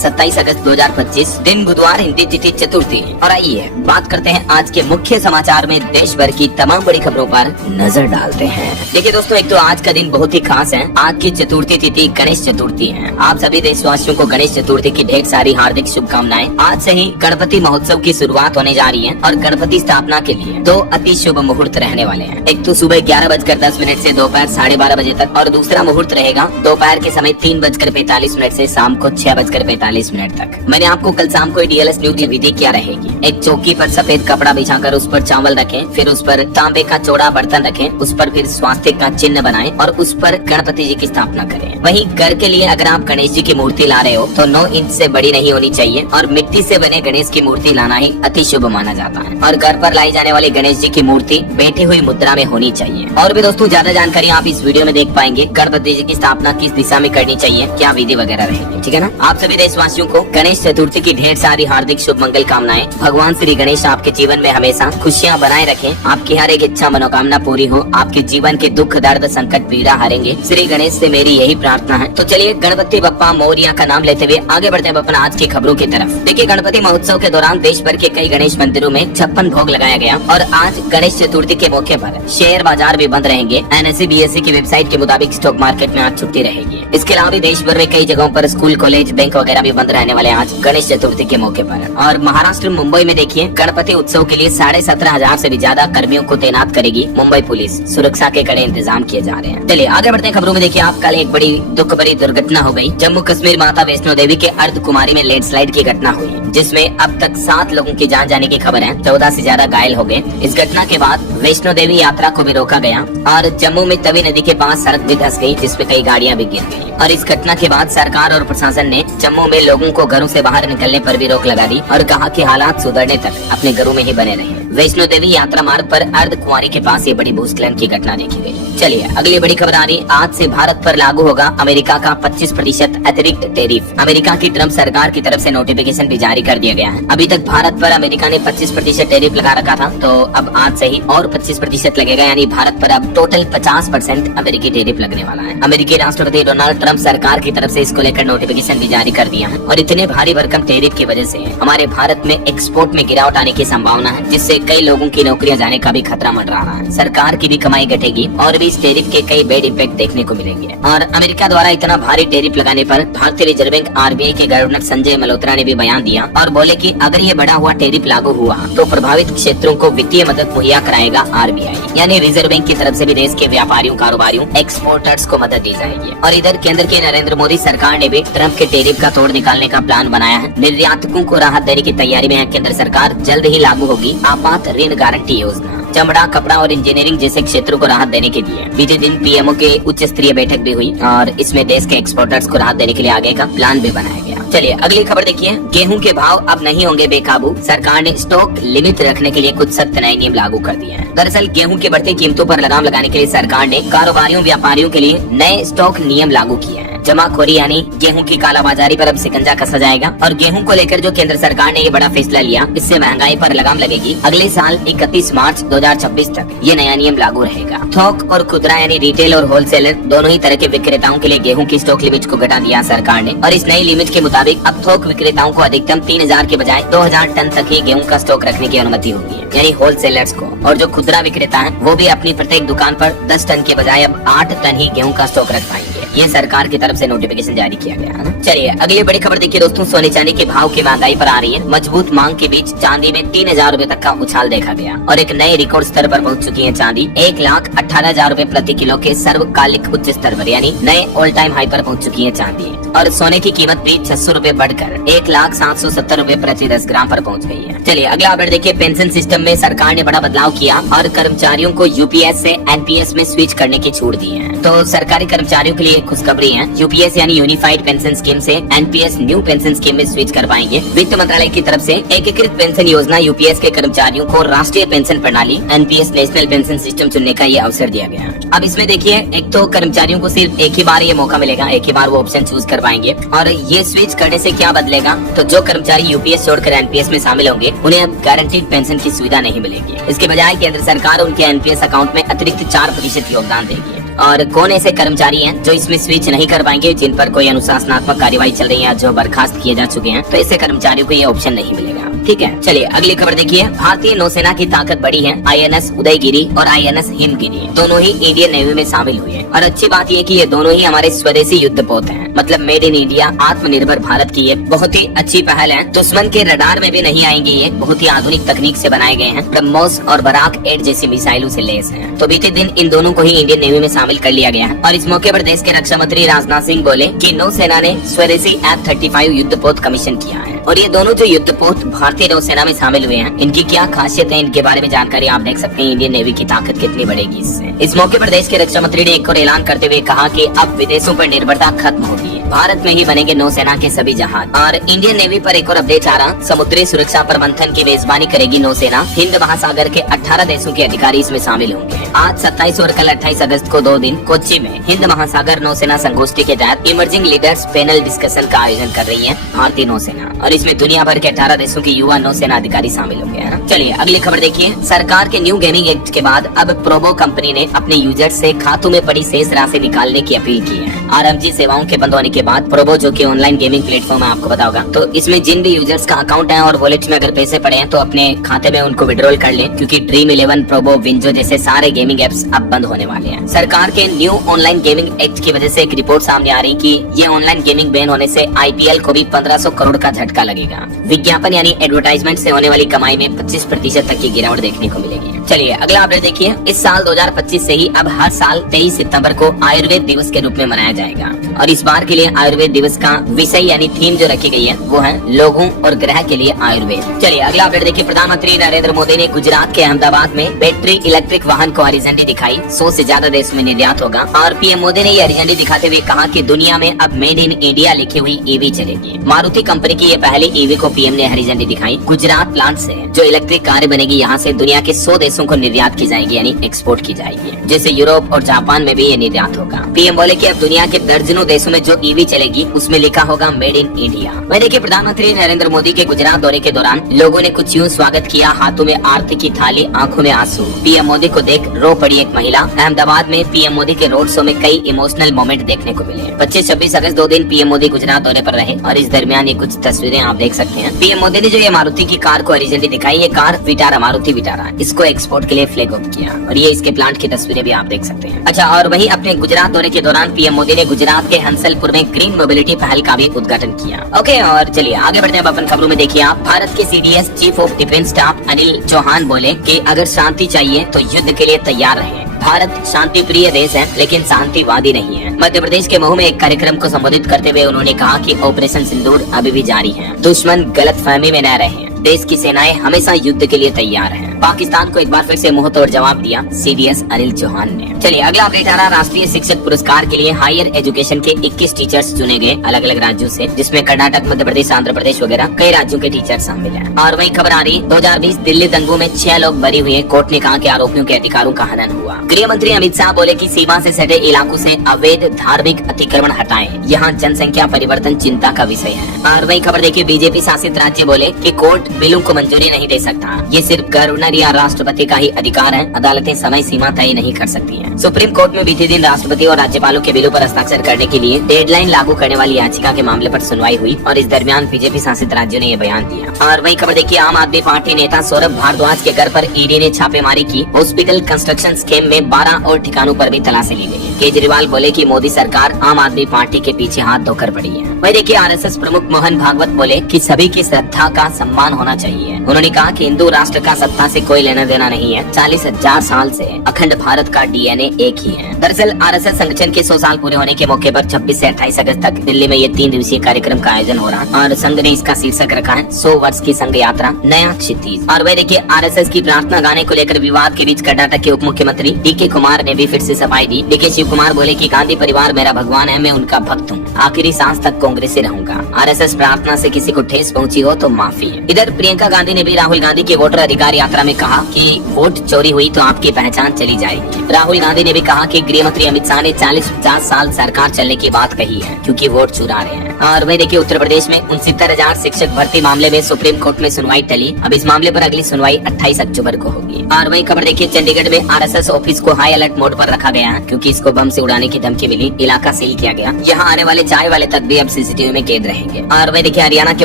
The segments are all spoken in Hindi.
27 अगस्त 2025, दिन बुधवार, हिंदी तिथि चतुर्थी। और आइए बात करते हैं आज के मुख्य समाचार में देश भर की तमाम बड़ी खबरों पर नजर डालते हैं। देखिए दोस्तों, एक तो आज का दिन बहुत ही खास है। आज की चतुर्थी तिथि गणेश चतुर्थी है। आप सभी देशवासियों को गणेश चतुर्थी की ढेर सारी हार्दिक शुभकामनाएं। आज से ही गणपति महोत्सव की शुरुआत होने जा रही है और गणपति स्थापना के लिए 2 अति शुभ मुहूर्त रहने वाले हैं। एक तो सुबह 11:10 से दोपहर 12:30 बजे तक, और दूसरा मुहूर्त रहेगा दोपहर के समय 3:45 से शाम को 6:45 तक। मैंने आपको कल शाम को डीएलएस न्यूज की विधि क्या रहेगी। एक चौकी पर सफेद कपड़ा बिछाकर उस पर चावल रखें, फिर उस पर तांबे का चौड़ा बर्तन रखें, उस पर फिर स्वास्तिक का चिन्ह बनाएं और उस पर गणपति जी की स्थापना करें। वहीं घर के लिए अगर आप गणेश जी की मूर्ति ला रहे हो तो 9 इंच से बड़ी नहीं होनी चाहिए और मिट्टी से बने गणेश की मूर्ति लाना ही अति शुभ माना जाता है। और घर पर लाई जाने वाली गणेश जी की मूर्ति बैठी हुई मुद्रा में होनी चाहिए। और भी दोस्तों, ज्यादा जानकारी आप इस वीडियो में देख पाएंगे। गणपति जी की स्थापना किस दिशा में करनी चाहिए, क्या विधि वगैरह रहेगी, ठीक है ना। आप सभी देशवासियों को गणेश चतुर्थी की ढेर सारी हार्दिक शुभ मंगल कामनाएं। भगवान श्री गणेश आपके जीवन में हमेशा खुशियां बनाए रखें, आपकी हर एक इच्छा मनोकामना पूरी हो, आपके जीवन के दुख दर्द संकट पीड़ा हारेंगे। श्री गणेश से मेरी यही प्रार्थना है। तो चलिए गणपति बप्पा मोरिया का नाम लेते हुए आगे बढ़ते हैं अपना आज की खबरों की तरफ। देखिए, गणपति महोत्सव के दौरान देश भर के कई गणेश मंदिरों में 56 भोग लगाया गया और आज गणेश चतुर्थी के मौके पर शेयर बाजार भी बंद रहेंगे। एनएसई बीएसई की वेबसाइट के मुताबिक स्टॉक मार्केट में आज छुट्टी रहेगी। इसके अलावा भी देश भर में कई जगहों पर स्कूल, कॉलेज, बैंक वगैरह भी बंद रहने वाले आज गणेश चतुर्थी के मौके पर। और महाराष्ट्र मुंबई में देखिए, गणपति उत्सव के लिए 17,500 से भी ज्यादा कर्मियों को तैनात करेगी मुंबई पुलिस। सुरक्षा के कड़े इंतजाम किए जा रहे हैं। चलिए आगे बढ़ते हैं खबरों में। देखिए, आप कल एक बड़ी दुख भरी दुर्घटना हो गई। जम्मू कश्मीर माता वैष्णो देवी के अर्धकुमारी में लैंडस्लाइड की घटना हुई, जिसमें अब तक 7 लोगों की जान जाने की खबर है। 14 से ज्यादा घायल हो गए। इस घटना के बाद वैष्णो देवी यात्रा को भी रोका गया और जम्मू में तवी नदी के पास सड़क भी धंस गई, जिसमें कई गाड़ियां भी गिर गई। और इस घटना के बाद सरकार और प्रशासन ने जम्मू में लोगों को घरों से बाहर निकलने पर भी रोक लगा दी और कहा कि हालात सुधरने तक अपने घरों में ही बने रहें। वैष्णो देवी यात्रा मार्ग पर अर्धकुंवारी के पास ये बड़ी भूस्खलन की घटना देखी गई। चलिए अगली बड़ी खबर आ रही। आज से भारत पर लागू होगा अमेरिका का 25% अतिरिक्त टैरिफ। अमेरिका की ट्रम्प सरकार की तरफ से नोटिफिकेशन भी जारी कर दिया गया है। अभी तक भारत पर अमेरिका ने 25% टैरिफ लगा रखा था, तो अब आज से ही और 25% लगेगा, यानी भारत पर अब टोटल 50% अमेरिकी टैरिफ लगने वाला है। अमेरिकी राष्ट्रपति डोनाल्ड ट्रम्प सरकार की तरफ से इसको लेकर नोटिफिकेशन भी जारी कर दिया है। और इतने भारी भरकम टैरिफ की वजह से हमारे भारत में एक्सपोर्ट में गिरावट आने की संभावना है, जिससे कई लोगों की नौकरियां जाने का भी खतरा मंडरा रहा है। सरकार की भी कमाई घटेगी और भी इस टैरिफ के कई बैड इम्पैक्ट देखने को मिलेंगे। और अमेरिका द्वारा इतना भारी टैरिफ लगाने पर भारतीय रिजर्व बैंक आरबीआई के गवर्नर संजय मल्होत्रा ने भी बयान दिया और बोले कि अगर ये बढ़ा हुआ टैरिफ लागू हुआ तो प्रभावित क्षेत्रों को वित्तीय मदद मुहैया कराएगा आरबीआई, यानी रिजर्व बैंक की तरफ से भी देश के व्यापारियों, कारोबारियों, एक्सपोर्टर्स को मदद दी जाएगी। और इधर केंद्र के नरेंद्र मोदी सरकार ने भी ट्रम्प के टैरिफ का तोड़ निकालने का प्लान बनाया है। निर्यातकों को राहत देने की तैयारी में है केंद्र सरकार। जल्द ही लागू होगी आपात ऋण गारंटी योजना। चमड़ा, कपड़ा और इंजीनियरिंग जैसे क्षेत्रों को राहत देने के लिए बीते दिन पीएमओ के उच्च स्तरीय बैठक भी हुई और इसमें देश के एक्सपोर्टर्स को राहत देने के लिए आगे का प्लान भी बनाया गया। चलिए अगली खबर देखिए। गेहूं के भाव अब नहीं होंगे बेकाबू। सरकार ने स्टॉक लिमिट रखने के लिए कुछ सख्त नए नियम लागू कर दिए हैं। दरअसल गेहूं की बढ़ती कीमतों पर लगाम लगाने के लिए सरकार ने कारोबारियों, व्यापारियों के लिए नए स्टॉक नियम लागू किए हैं। जमाखोरी यानी गेहूं की कालाबाजारी पर अब शिकंजा कसा जाएगा। और गेहूं को लेकर जो केंद्र सरकार ने ये बड़ा फैसला लिया, इससे महंगाई पर लगाम लगेगी। अगले साल 31 मार्च 2026 तक ये नया नियम लागू रहेगा। थोक और खुदरा यानी रिटेल और होलसेलर दोनों ही तरह के विक्रेताओं के लिए गेहूं की स्टॉक लिमिट को घटा दिया सरकार ने। और इस नई लिमिट के मुताबिक अब थोक विक्रेताओं को अधिकतम 3000 के बजाय 2000 टन तक ही गेहूं का स्टॉक रखने की अनुमति होगी, यानी होलसेलर्स को। और जो खुदरा विक्रेता है वो भी अपनी प्रत्येक दुकान पर 10 टन के बजाय अब 8 टन ही गेहूं का स्टॉक रख पाएंगे। ये सरकार की तरफ से नोटिफिकेशन जारी किया गया है। चलिए अगली बड़ी खबर देखिए दोस्तों। सोने चांदी के भाव की महंगाई पर आ रही है। मजबूत मांग के बीच चांदी में 3000 रूपए तक का उछाल देखा गया और एक नए रिकॉर्ड स्तर पर पहुंच चुकी है चांदी। 1,18,000 रूपए प्रति किलो के सर्वकालिक उच्च स्तर पर, यानी नए ऑल टाइम हाई पर पहुंच चुकी है चांदी। और सोने की कीमत भी 600 रूपए बढ़कर 1,770 रूपए प्रति 10 ग्राम पर पहुंच गई है। चलिए अगला अपडेट देखिए। पेंशन सिस्टम में सरकार ने बड़ा बदलाव किया और कर्मचारियों को यूपीएस से एनपीएस में स्विच करने की छूट दी है। तो सरकारी कर्मचारियों के लिए खुशखबरी है। यूपीएस यानी यूनिफाइड पेंशन स्कीम से एनपीएस न्यू पेंशन स्कीम में स्विच कर पाएंगे। वित्त मंत्रालय की तरफ से एकीकृत पेंशन योजना यूपीएस के कर्मचारियों को राष्ट्रीय पेंशन प्रणाली एनपीएस नेशनल पेंशन सिस्टम चुनने का ये अवसर दिया गया। अब इसमें देखिए, एक तो कर्मचारियों को सिर्फ एक ही बार ये मौका मिलेगा, एक ही बार वो ऑप्शन चूज कर पाएंगे। और ये स्विच करने से क्या बदलेगा, तो जो कर्मचारी यूपीएस छोड़कर एनपीएस में शामिल होंगे उन्हें अब गारंटीड पेंशन की सुविधा नहीं मिलेगी। इसके बजाय केंद्र सरकार उनके एनपीएस अकाउंट में अतिरिक्त 4% योगदान देगी। और कौन ऐसे कर्मचारी हैं जो इसमें स्विच नहीं कर पाएंगे, जिन पर कोई अनुशासनात्मक कार्यवाही चल रही है, जो बर्खास्त किए जा चुके हैं, तो ऐसे कर्मचारियों को ये ऑप्शन नहीं मिलेगा। ठीक है, चलिए अगली खबर देखिए। भारतीय नौसेना की ताकत बढ़ी है। INS उदयगिरी और INS हिमगिरी दोनों ही इंडियन नेवी में शामिल हुए हैं। और अच्छी बात यह कि ये दोनों ही हमारे स्वदेशी युद्धपोत हैं, मतलब मेड इन इंडिया, आत्मनिर्भर भारत की ये बहुत ही अच्छी पहल है। दुश्मन के रडार में भी नहीं आएंगे, ये बहुत ही आधुनिक तकनीक से बनाए गए हैं। ब्रह्मोस और बराक 8 जैसी मिसाइलों से लैस हैं। तो बीते दिन इन दोनों को ही इंडियन नेवी में शामिल कर लिया गया है। और इस मौके पर देश के रक्षा मंत्री राजनाथ सिंह बोले कि नौसेना ने स्वदेशी F-35 युद्धपोत कमीशन किया है। और ये दोनों जो युद्धपोत भारतीय नौसेना में शामिल हुए हैं, इनकी क्या खासियत है, इनके बारे में जानकारी आप देख सकते हैं। इंडियन नेवी की ताकत कितनी बढ़ेगी इससे। इस मौके पर देश के रक्षा मंत्री ने एक और ऐलान करते हुए कहा कि अब विदेशों पर निर्भरता खत्म होगी, भारत में ही बनेंगे नौसेना के सभी जहाज। और इंडियन नेवी पर एक और अपडेट आ रहा, समुद्री सुरक्षा प्रबंधन की मेजबानी करेगी नौसेना। हिंद महासागर के 18 देशों के अधिकारी इसमें शामिल होंगे। आज 27 और कल 28 अगस्त को 2 दिन कोच्चि में हिंद महासागर नौसेना संगोष्ठी के तहत इमर्जिंग लीडर्स पैनल डिस्कशन का आयोजन कर रही है भारतीय नौसेना। और इसमें दुनिया भर के 18 देशों के युवा नौसेना अधिकारी शामिल होंगे, है ना। चलिए अगली खबर देखिए। सरकार के न्यू गेमिंग एक्ट के बाद अब प्रोबो कंपनी ने अपने यूजर्स से खातों में पड़ी शेष राशि निकालने की अपील की है। RMG सेवाओं के बंद होने के बाद प्रोबो, जो कि ऑनलाइन गेमिंग प्लेटफॉर्म है, आपको पता होगा, तो इसमें जिन भी यूजर्स का अकाउंट है और वॉलेट में अगर पैसे पड़े हैं तो अपने खाते में उनको विड्रॉल कर लें, क्योंकि ड्रीम 11, प्रोबो, विंजो जैसे सारे गेमिंग एप्स अब बंद होने वाले हैं। सरकार के न्यू ऑनलाइन गेमिंग एक्ट की वजह से एक रिपोर्ट सामने आ रही कि ये ऑनलाइन गेमिंग बैन होने से IPL को भी 1500 करोड़ का झटका लगेगा। विज्ञापन यानी एडवर्टाइजमेंट से होने वाली कमाई में 25% तक की गिरावट देखने को मिलेगी। चलिए अगला अपडेट देखिए। इस साल 2025 से ही अब हर साल 23 सितंबर को आयुर्वेद दिवस के रूप में मनाया जाएगा। और इस बार के लिए आयुर्वेद दिवस का विषय यानी थीम जो रखी गई है वो है लोगों और ग्रह के लिए आयुर्वेद। चलिए अगला अपडेट देखिए। प्रधानमंत्री नरेंद्र मोदी ने गुजरात के अहमदाबाद में बैटरी इलेक्ट्रिक वाहन को हरी झंडी दिखाई। 100 से ज्यादा देश में निर्यात होगा। और PM मोदी ने ये हरी झंडी दिखाते हुए कहा कि दुनिया में अब मेड इन इंडिया लिखी हुई EV चलेगी। मारुति कंपनी की ये पहली EV को PM ने हरी झंडी दिखाई। गुजरात प्लांट से जो इलेक्ट्रिक कार बनेगी, यहाँ से दुनिया के 100 देशों को निर्यात की जाएगी, यानी एक्सपोर्ट की जाएगी। जैसे यूरोप और जापान में भी ये निर्यात होगा। PM बोले कि अब दुनिया के दर्जनों देशों में जो EV चलेगी उसमें लिखा होगा मेड इन इंडिया। वह देखिए, प्रधानमंत्री नरेंद्र मोदी के गुजरात दौरे के दौरान लोगों ने कुछ यूँ स्वागत किया, हाथों में आरती की थाली, आंखों में आंसू। PM मोदी को देख रो पड़ी एक महिला। अहमदाबाद में PM मोदी के रोड शो में कई इमोशनल मोमेंट देखने को मिले। 25-26 अगस्त 2 दिन PM मोदी गुजरात दौरे पर रहे और इस दरमियान ये कुछ तस्वीरें आप देख सकते हैं। PM मोदी ने जो ये मारुति की कार को हरी झंडी दिखाई, ये कार विटारा, मारुति विटारा, इसको एक्सपोर्ट के लिए फ्लैग ऑफ किया और ये इसके प्लांट की तस्वीरें भी आप देख सकते हैं। अच्छा, और वहीं अपने गुजरात दौरे के दौरान PM मोदी ने गुजरात के हंसलपुर में ग्रीन मोबिलिटी पहल का भी उद्घाटन किया। ओके, और चलिए आगे बढ़ते हैं अपन खबरों में। देखिए आप, भारत के CDS chief of defence staff Anil Chauhan बोले कि अगर शांति चाहिए तो युद्ध के लिए तैयार रहे। भारत शांति प्रिय देश है लेकिन शांतिवादी नहीं है। मध्य प्रदेश के महू में एक कार्यक्रम को संबोधित करते हुए उन्होंने कहा कि ऑपरेशन सिंदूर अभी भी जारी है। दुश्मन गलतफहमी में न रहे। देश की सेनाएं हमेशा युद्ध के लिए तैयार हैं। पाकिस्तान को एक बार फिर से मुंह तोड़ जवाब दिया CDS अनिल चौहान ने। चलिए अगला अपडेट आ रहा, राष्ट्रीय शिक्षक पुरस्कार के लिए हायर एजुकेशन के 21 टीचर्स चुने गए अलग अलग राज्यों से, जिसमें कर्नाटक, मध्य प्रदेश, आंध्र प्रदेश वगैरह कई राज्यों के टीचर शामिल हैं। और वही खबर आ रही, 2020 दिल्ली दंगों में 6 लोग बरी हुए। कोर्ट ने कहा कि आरोपियों के अधिकारों का हनन हुआ। गृह मंत्री अमित शाह बोले कि सीमा से सटे इलाकों से अवैध धार्मिक अतिक्रमण हटाएं। यहाँ जनसंख्या परिवर्तन चिंता का विषय है। और वही खबर देखिए, बीजेपी शासित राज्य बोले कि कोर्ट बिलों को मंजूरी नहीं दे सकता, ये सिर्फ गवर्नर या राष्ट्रपति का ही अधिकार है। अदालतें समय सीमा तय नहीं कर सकती हैं। सुप्रीम कोर्ट में बीते दिन राष्ट्रपति और राज्यपालों के बिलों पर हस्ताक्षर करने के लिए डेडलाइन लागू करने वाली याचिका के मामले पर सुनवाई हुई और इस दरमियान बीजेपी शासित राज्यों ने ये बयान दिया। और वही खबर देखिए, आम आदमी पार्टी नेता सौरभ भारद्वाज के घर पर ED ने छापेमारी की। हॉस्पिटल कंस्ट्रक्शन स्कीम में 12 और ठिकानों पर भी तलाशी ली गई। केजरीवाल बोले कि मोदी सरकार आम आदमी पार्टी के पीछे हाथ धोकर पड़ी है। वही देखिए, RSS प्रमुख मोहन भागवत बोले कि सभी की श्रद्धा का सम्मान होना चाहिए। उन्होंने कहा कि हिंदू राष्ट्र का सत्ता से कोई लेना देना नहीं है। 40,000 साल से अखंड भारत का DNA एक ही है। दरअसल RSS संगठन के 100 साल पूरे होने के मौके पर 26 से 28 अगस्त तक दिल्ली में ये 3 दिवसीय कार्यक्रम का आयोजन हो रहा और संघ ने इसका शीर्षक रखा है 100 वर्ष की संघ यात्रा, नया क्षितिज। और वह देखिए, RSS की प्रार्थना गाने को लेकर विवाद के बीच कर्नाटक के उप मुख्यमंत्री DK कुमार ने भी फिर से सफाई दी। DK शिव कुमार बोले कि गांधी परिवार मेरा भगवान है, मैं उनका भक्त हूँ, आखिरी सांस तक कांग्रेसी रहूंगा। RSS प्रार्थना से किसी को ठेस पहुंची हो तो माफी है। इधर प्रियंका गांधी ने भी राहुल गांधी की वोटर अधिकार यात्रा में में कहा कि वोट चोरी हुई तो आपकी पहचान चली जाएगी। राहुल गांधी ने भी कहा कि गृह मंत्री अमित शाह ने 40-50 साल सरकार चलने की बात कही है क्योंकि वोट चुरा रहे हैं। और वही देखिए उत्तर प्रदेश में 69,000 शिक्षक भर्ती मामले में सुप्रीम कोर्ट में सुनवाई टली। अब इस मामले पर अगली सुनवाई 28 अक्टूबर को होगी। और वही खबर देखिए चंडीगढ़ में RSS ऑफिस को हाई अलर्ट मोड पर रखा गया है क्योंकि इसको बम से उड़ाने की धमकी मिली। इलाका सील किया गया। यहाँ आने वाले चाय वाले तक भी अब CCTV में कैद रहेंगे। और वही देखिए हरियाणा के